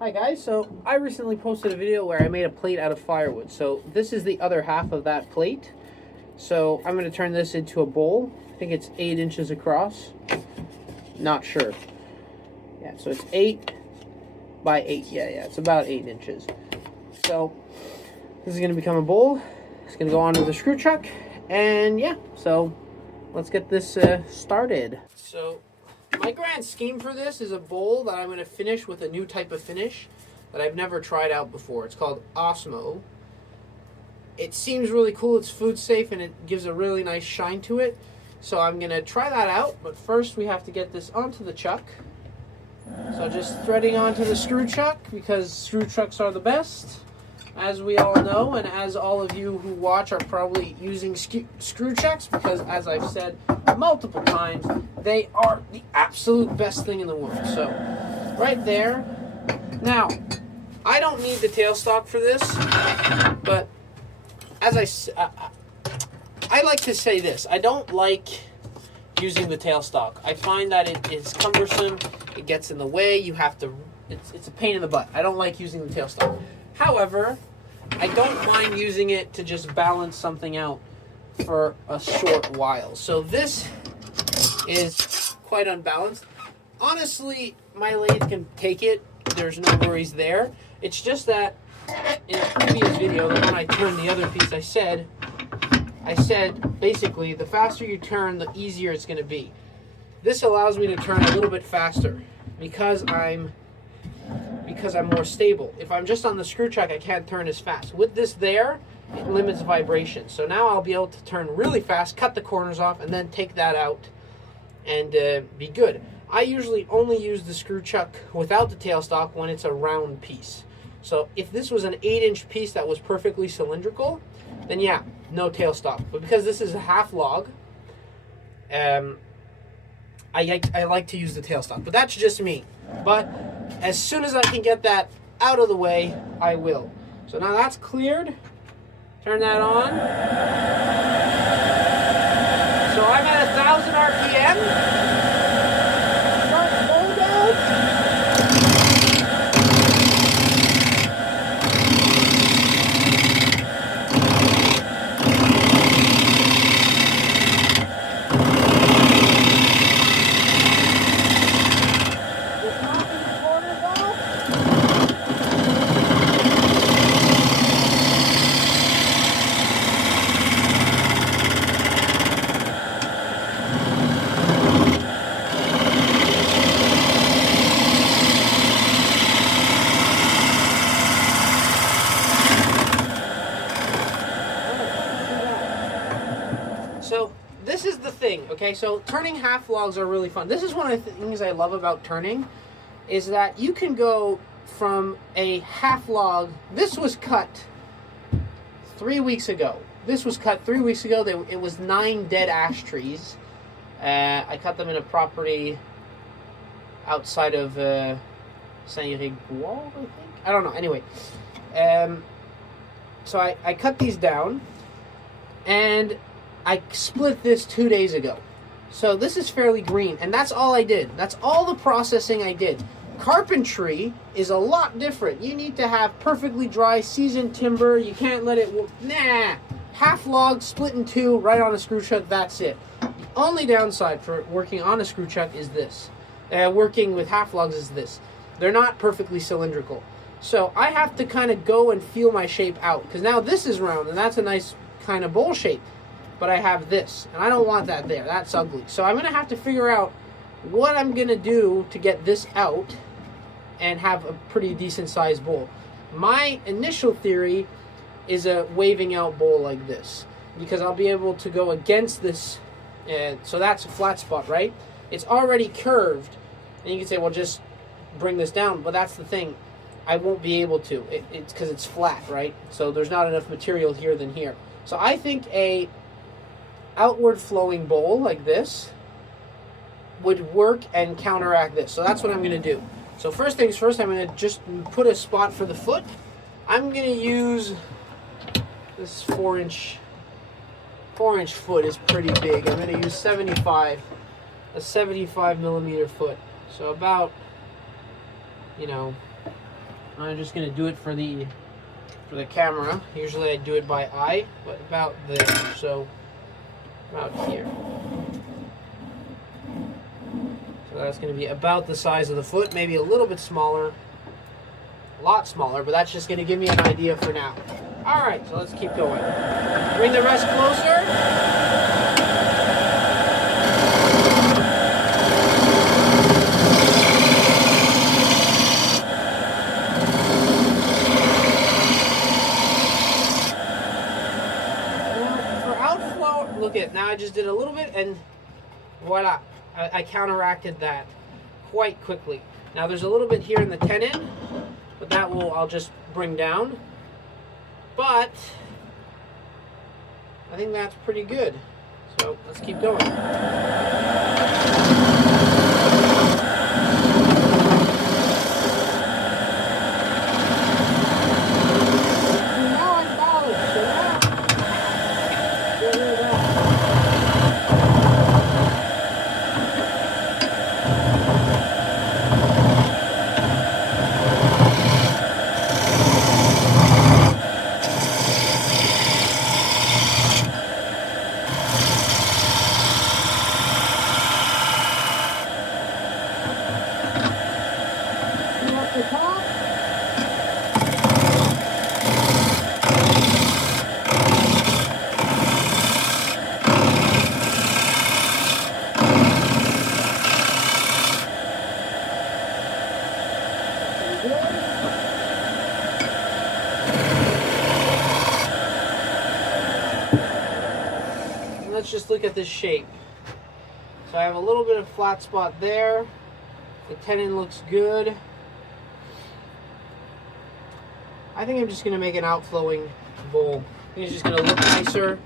Hi guys, so I recently posted a video where I made a plate out of firewood. So this is the other half of that plate. So I'm going to turn this into a bowl. I think it's 8 inches across. Not sure. Yeah, so it's 8 by 8. Yeah, it's about 8 inches. So this is going to become a bowl. It's going to go onto the screw chuck. And yeah, so let's get this started. So my grand scheme for this is a bowl that I'm going to finish with a new type of finish that I've never tried out before. It's called Osmo. It seems really cool, it's food safe, and it gives a really nice shine to it. So I'm going to try that out, but first we have to get this onto the chuck. So just threading onto the screw chuck, because screw chucks are the best, as we all know, and as all of you who watch are probably using screw chucks, because as I've said multiple times, they are the absolute best thing in the world. So right there. Now, I don't need the tailstock for this, but as I like to say this, I don't like using the tailstock. I find that it is cumbersome, it gets in the way, you have to, it's a pain in the butt. I don't like using the tailstock. However, I don't mind using it to just balance something out for a short while. So this is quite unbalanced. Honestly, my lathe can take it. There's no worries there. It's just that in a previous video, the one I turned the other piece, I said basically the faster you turn, the easier it's going to be. This allows me to turn a little bit faster because I'm more stable. If I'm just on the screw chuck, I can't turn as fast. With this there, it limits vibration. So now I'll be able to turn really fast, cut the corners off, and then take that out and be good. I usually only use the screw chuck without the tailstock when it's a round piece. So if this was an 8-inch piece that was perfectly cylindrical, then yeah, no tailstock. But because this is a half log, I like to use the tailstock. But that's just me. But as soon as I can get that out of the way, I will. So now that's cleared. Turn that on. So I'm at 1,000 RPM. Start bowl down. So this is the thing, okay? So turning half logs are really fun. This is one of the things I love about turning, is that you can go from a half log. This was cut 3 weeks ago. It was 9 dead ash trees. I cut them in a property outside of Saint-Grégoire, I think. I don't know. Anyway, so I cut these down, and I split this 2 days ago. So this is fairly green, and that's all I did. That's all the processing I did. Carpentry is a lot different. You need to have perfectly dry, seasoned timber. You can't let it... Half log, split in 2, right on a screw chuck, that's it. The only downside for working on a screw chuck is this. Working with half logs is this. They're not perfectly cylindrical. So I have to kind of go and feel my shape out. Because now this is round, and that's a nice kind of bowl shape. But I have this, and I don't want that there. That's ugly. So I'm going to have to figure out what I'm going to do to get this out and have a pretty decent sized bowl. My initial theory is a waving out bowl like this, because I'll be able to go against this. So that's a flat spot, right? It's already curved, and you can say, well, just bring this down. But that's the thing. I won't be able to. It's because it's flat, right? So there's not enough material here than here. So I think a outward flowing bowl like this would work and counteract this. So that's what I'm going to do. So first things first, I'm going to just put a spot for the foot. I'm going to use this 4-inch foot is pretty big. I'm going to use a 75 millimeter foot. So about, I'm just gonna do it for the camera. Usually I do it by eye, but about there, so about here. So that's gonna be about the size of the foot, maybe a little bit smaller, a lot smaller, but that's just gonna give me an idea for now. All right, so let's keep going. Bring the rest closer. Look at, now I just did a little bit and voila, I counteracted that quite quickly. Now there's a little bit here in the tenon, but that I'll just bring down. But I think that's pretty good. So let's keep going. Let's just look at this shape. So I have a little bit of flat spot there. The tenon looks good. I think I'm just going to make an outflowing bowl. I think it's just going to look nicer.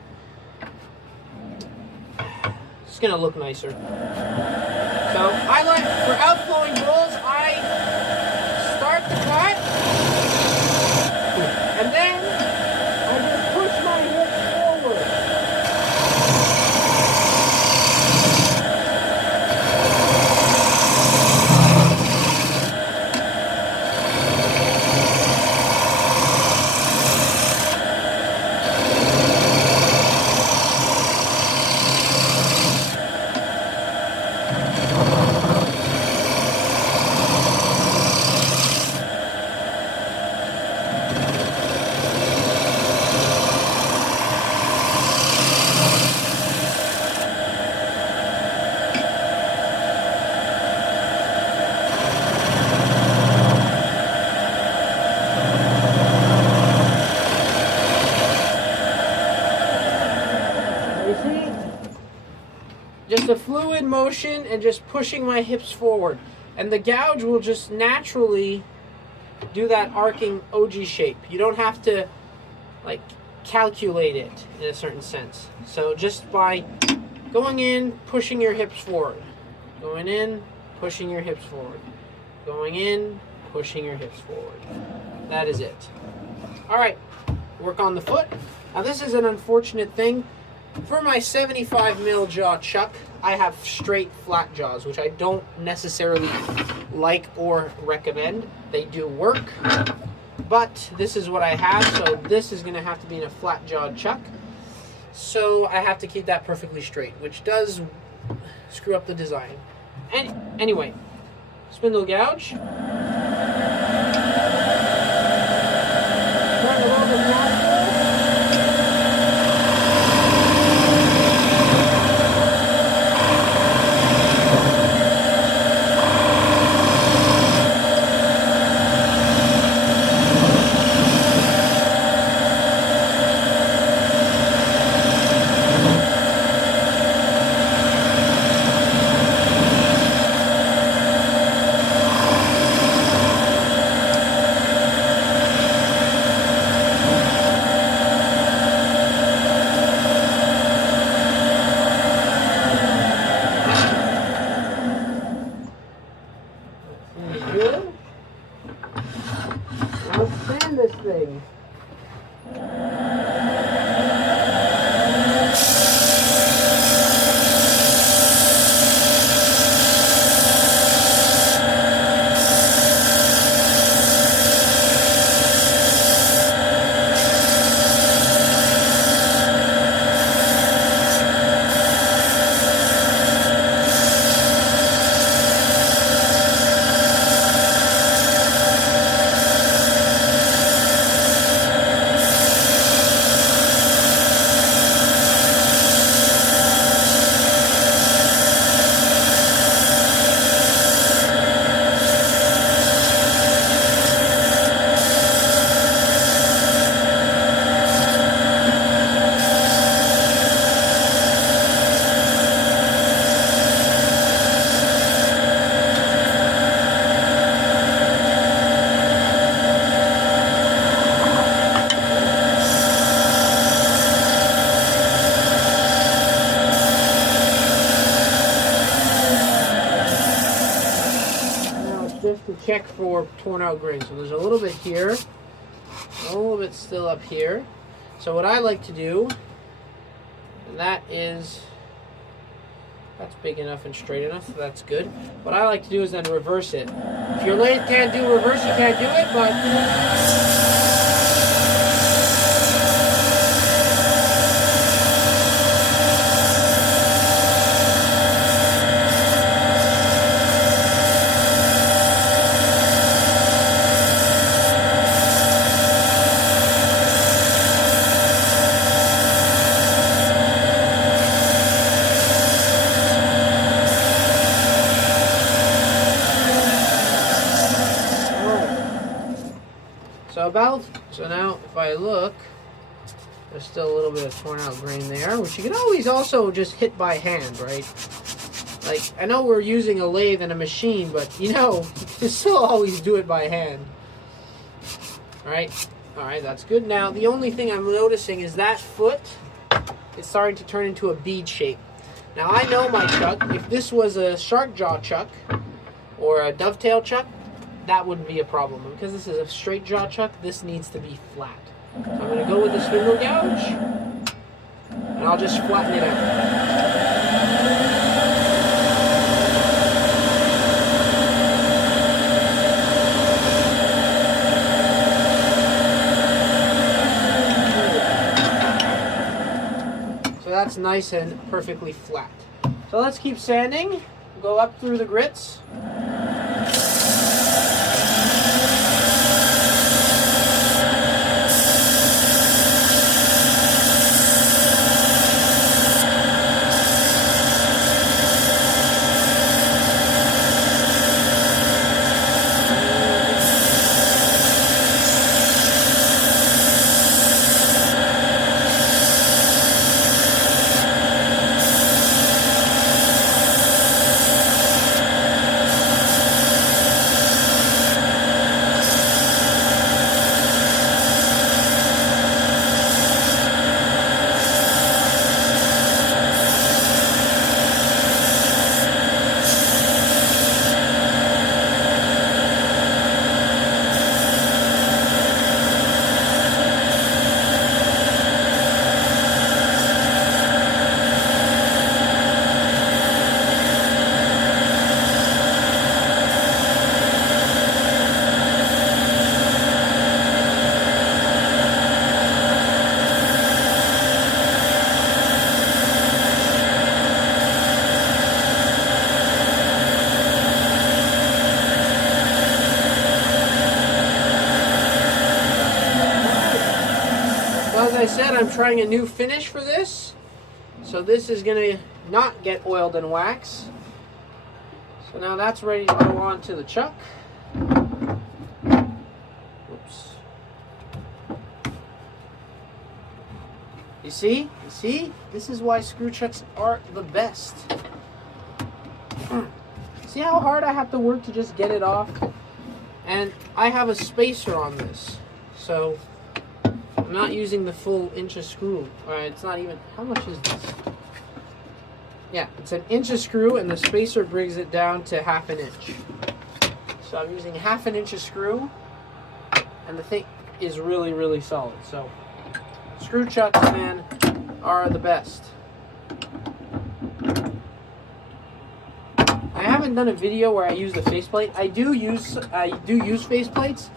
It's going to look nicer. So I like, for outflowing bowls, I start the cut, and then I just push my hips forward. Just a fluid motion and just pushing my hips forward. And the gouge will just naturally do that arcing OG shape. You don't have to like calculate it in a certain sense. So just by going in, pushing your hips forward. Going in, pushing your hips forward. Going in, pushing your hips forward. That is it. All right, work on the foot. Now this is an unfortunate thing. For my 75 mil jaw chuck, I have straight flat jaws, which I don't necessarily like or recommend. They do work, but this is what I have, so this is going to have to be in a flat jawed chuck. So I have to keep that perfectly straight, which does screw up the design. And anyway, spindle gouge. Turn a little bit more. Good. Now sand this thing. check for torn out grain. So there's a little bit here, a little bit still up here. So what I like to do, and that's big enough and straight enough, so that's good. What I like to do is then reverse it. If your lathe can't do reverse, you can't do it, but so now if I look, there's still a little bit of torn out grain there, which you can always also just hit by hand, right? Like, I know we're using a lathe and a machine, but you can still always do it by hand. Alright, that's good. Now, the only thing I'm noticing is that foot is starting to turn into a bead shape. Now, I know my chuck, if this was a shark jaw chuck or a dovetail chuck, that wouldn't be a problem. Because this is a straight jaw chuck, this needs to be flat. So I'm going to go with the spindle gouge, and I'll just flatten it out. So that's nice and perfectly flat. So let's keep sanding, go up through the grits. As I said, I'm trying a new finish for this. So this is going to not get oiled and wax. So now that's ready to go on to the chuck. Oops. You see? This is why screw chucks are the best. See how hard I have to work to just get it off? And I have a spacer on this. So I'm not using the full inch of screw. Alright, it's not even, how much is this? Yeah, it's an inch of screw, and the spacer brings it down to ½ inch. So I'm using ½ inch of screw, and the thing is really, really solid. So screw chucks, man, are the best. I haven't done a video where I use the faceplate. I do use faceplates,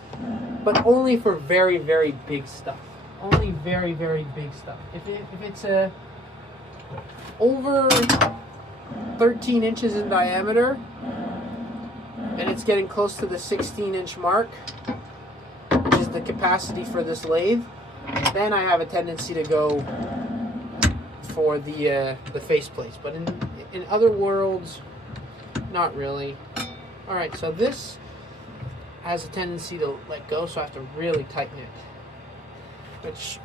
but only for very, very big stuff. Only very, very big stuff. If it's over 13 inches in diameter and it's getting close to the 16-inch mark, which is the capacity for this lathe, then I have a tendency to go for the faceplates. But in other worlds, not really. All right, so this has a tendency to let go, so I have to really tighten it. Which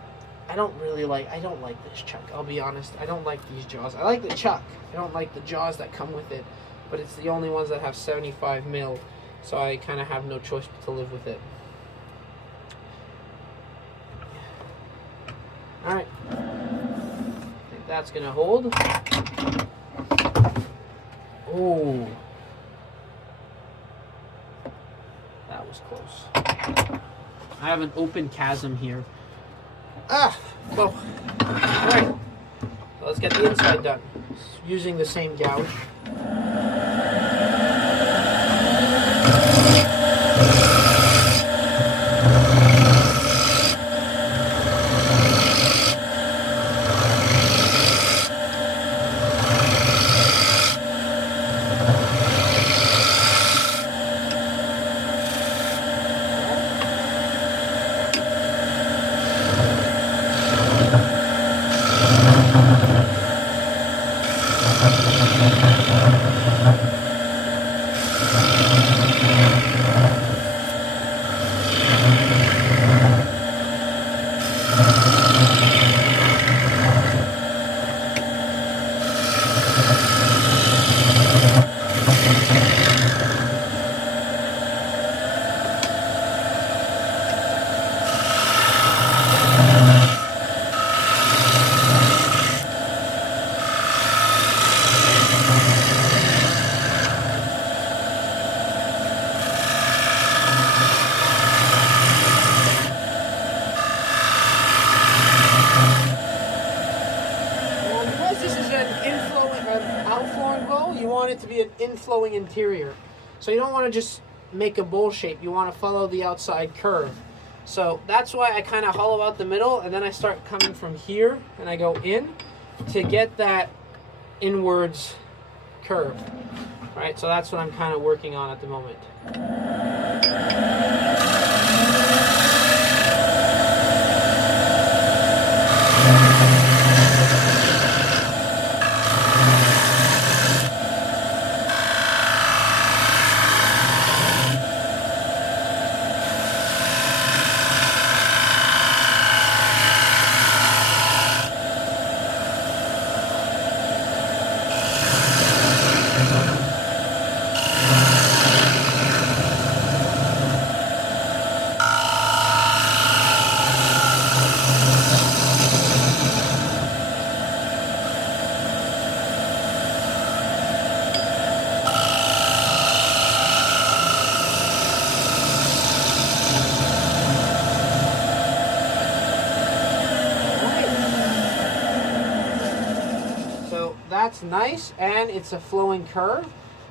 I don't really like. I don't like this chuck, I'll be honest. I don't like these jaws. I like the chuck. I don't like the jaws that come with it. But it's the only ones that have 75 mil, so I kind of have no choice but to live with it. Alright. I think that's going to hold. Oh. close. I have an open chasm here. Well, alright. So let's get the inside done using the same gouge. You want it to be an inflowing interior. So you don't want to just make a bowl shape. You want to follow the outside curve. So that's why I kind of hollow out the middle, and then I start coming from here and I go in to get that inwards curve. Right? So that's what I'm kind of working on at the moment. That's nice, and it's a flowing curve.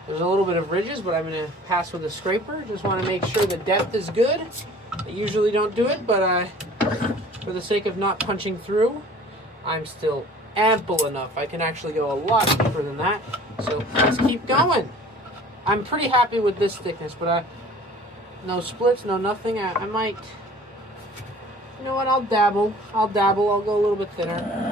There's a little bit of ridges, but I'm going to pass with a scraper. Just want to make sure the depth is good. I usually don't do it, but for the sake of not punching through, I'm still ample enough. I can actually go a lot deeper than that. So let's keep going. I'm pretty happy with this thickness, but no splits, no nothing. I might, you know what, I'll dabble. I'll go a little bit thinner.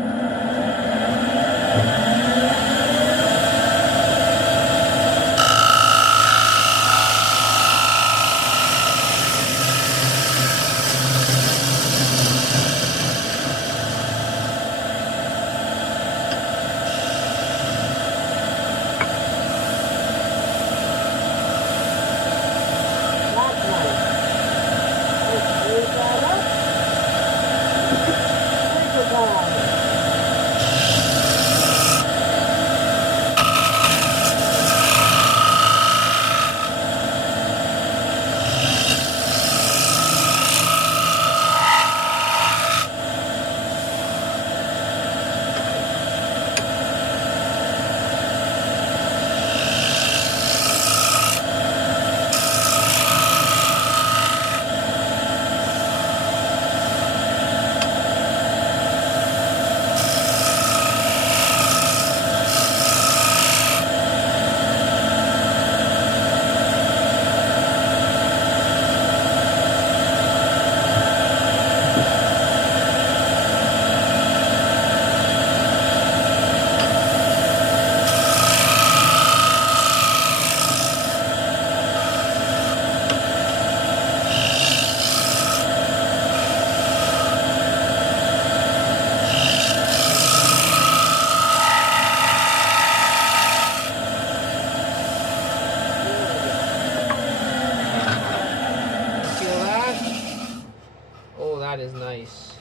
That is nice.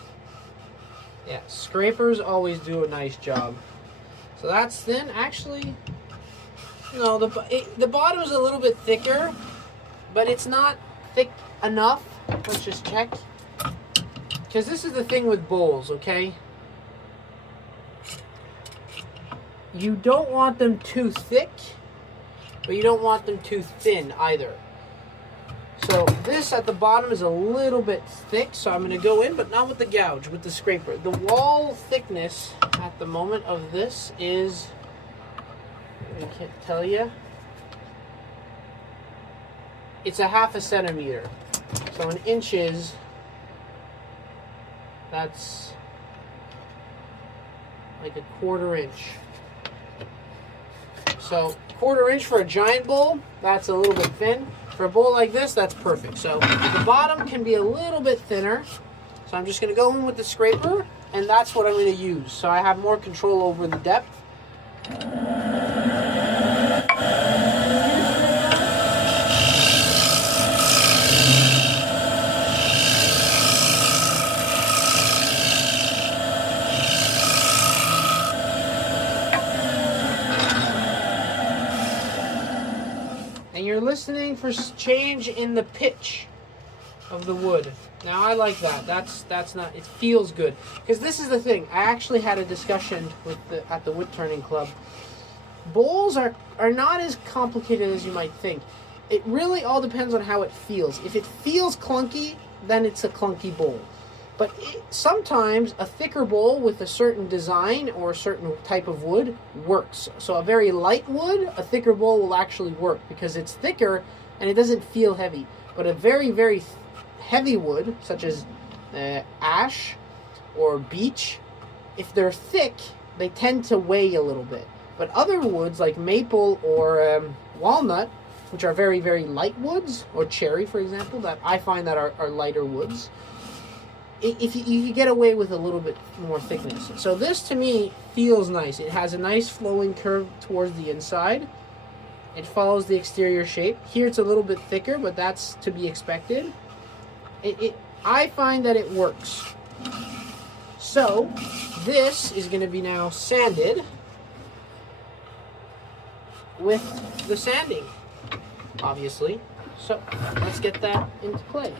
Yeah, scrapers always do a nice job. So that's thin. Actually, no, the bottom is a little bit thicker, but it's not thick enough. Let's just check. Because this is the thing with bowls, okay? You don't want them too thick, but you don't want them too thin either. So this at the bottom is a little bit thick, so I'm going to go in, but not with the gouge, with the scraper. The wall thickness at the moment of this is, I can't tell you, it's a 1/2 centimeter. So in inches, that's like a 1/4 inch. So 1/4 inch for a giant bowl, that's a little bit thin. For a bowl like this, that's perfect. So the bottom can be a little bit thinner. So I'm just going to go in with the scraper, and that's what I'm going to use. So I have more control over the depth. And you're listening for change in the pitch of the wood. Now I like that. That's not. It feels good because this is the thing. I actually had a discussion at the wood turning club. Bowls are not as complicated as you might think. It really all depends on how it feels. If it feels clunky, then it's a clunky bowl. But sometimes a thicker bowl with a certain design or a certain type of wood works. So a very light wood, a thicker bowl will actually work because it's thicker and it doesn't feel heavy. But a very, very heavy wood, such as ash or beech, if they're thick, they tend to weigh a little bit. But other woods like maple or walnut, which are very, very light woods, or cherry, for example, that I find that are lighter woods, if you get away with a little bit more thickness. So this to me feels nice. It has a nice flowing curve towards the inside. It follows the exterior shape. Here it's a little bit thicker, but that's to be expected. I find that it works. So this is going to be now sanded with the sanding, obviously. So let's get that into play.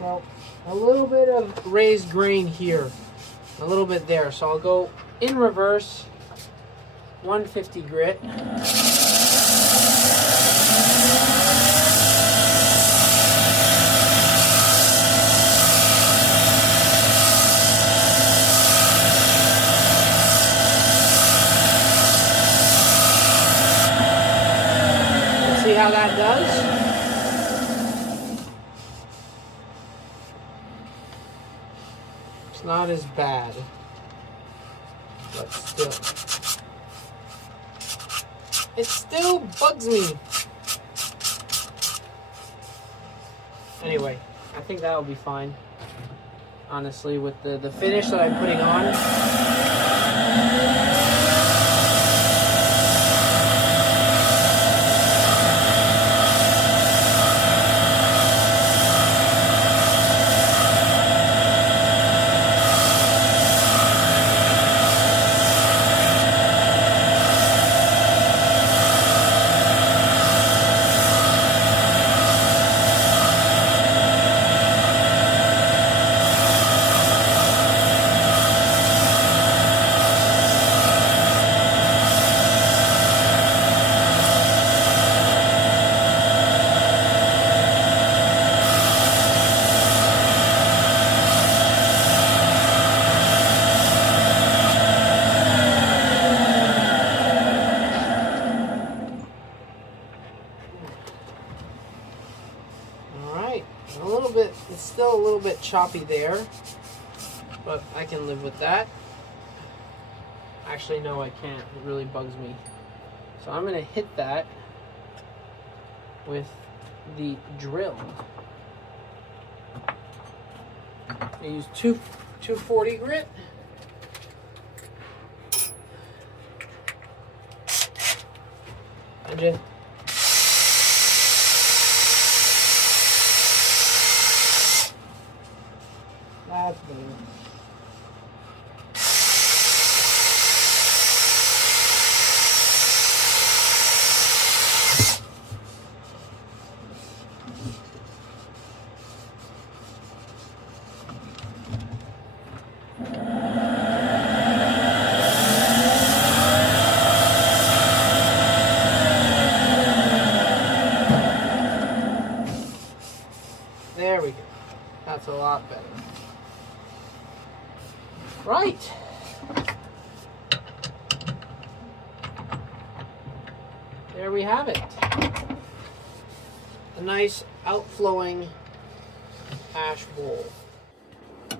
Well, a little bit of raised grain here, a little bit there. So I'll go in reverse, 150 grit. Let's see how that does. It's not as bad, but still, it still bugs me. Anyway, I think that'll be fine, honestly, with the finish that I'm putting on. little bit choppy there, but I can live with that. Actually, no, I can't. It really bugs me. So I'm going to hit that with the drill. I use 240 grit. And just that's better. There we go. That's a lot better. Right. There we have it. A nice outflowing ash bowl.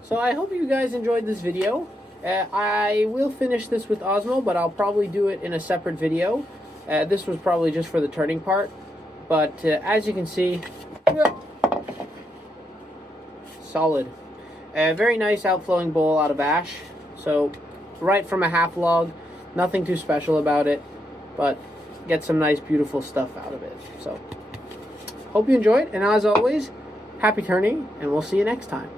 So I hope you guys enjoyed this video. I will finish this with Osmo, but I'll probably do it in a separate video. This was probably just for the turning part. But as you can see, solid. A very nice outflowing bowl out of ash. So right from a half log, nothing too special about it, but get some nice beautiful stuff out of it. So hope you enjoyed, and as always, happy turning, and we'll see you next time.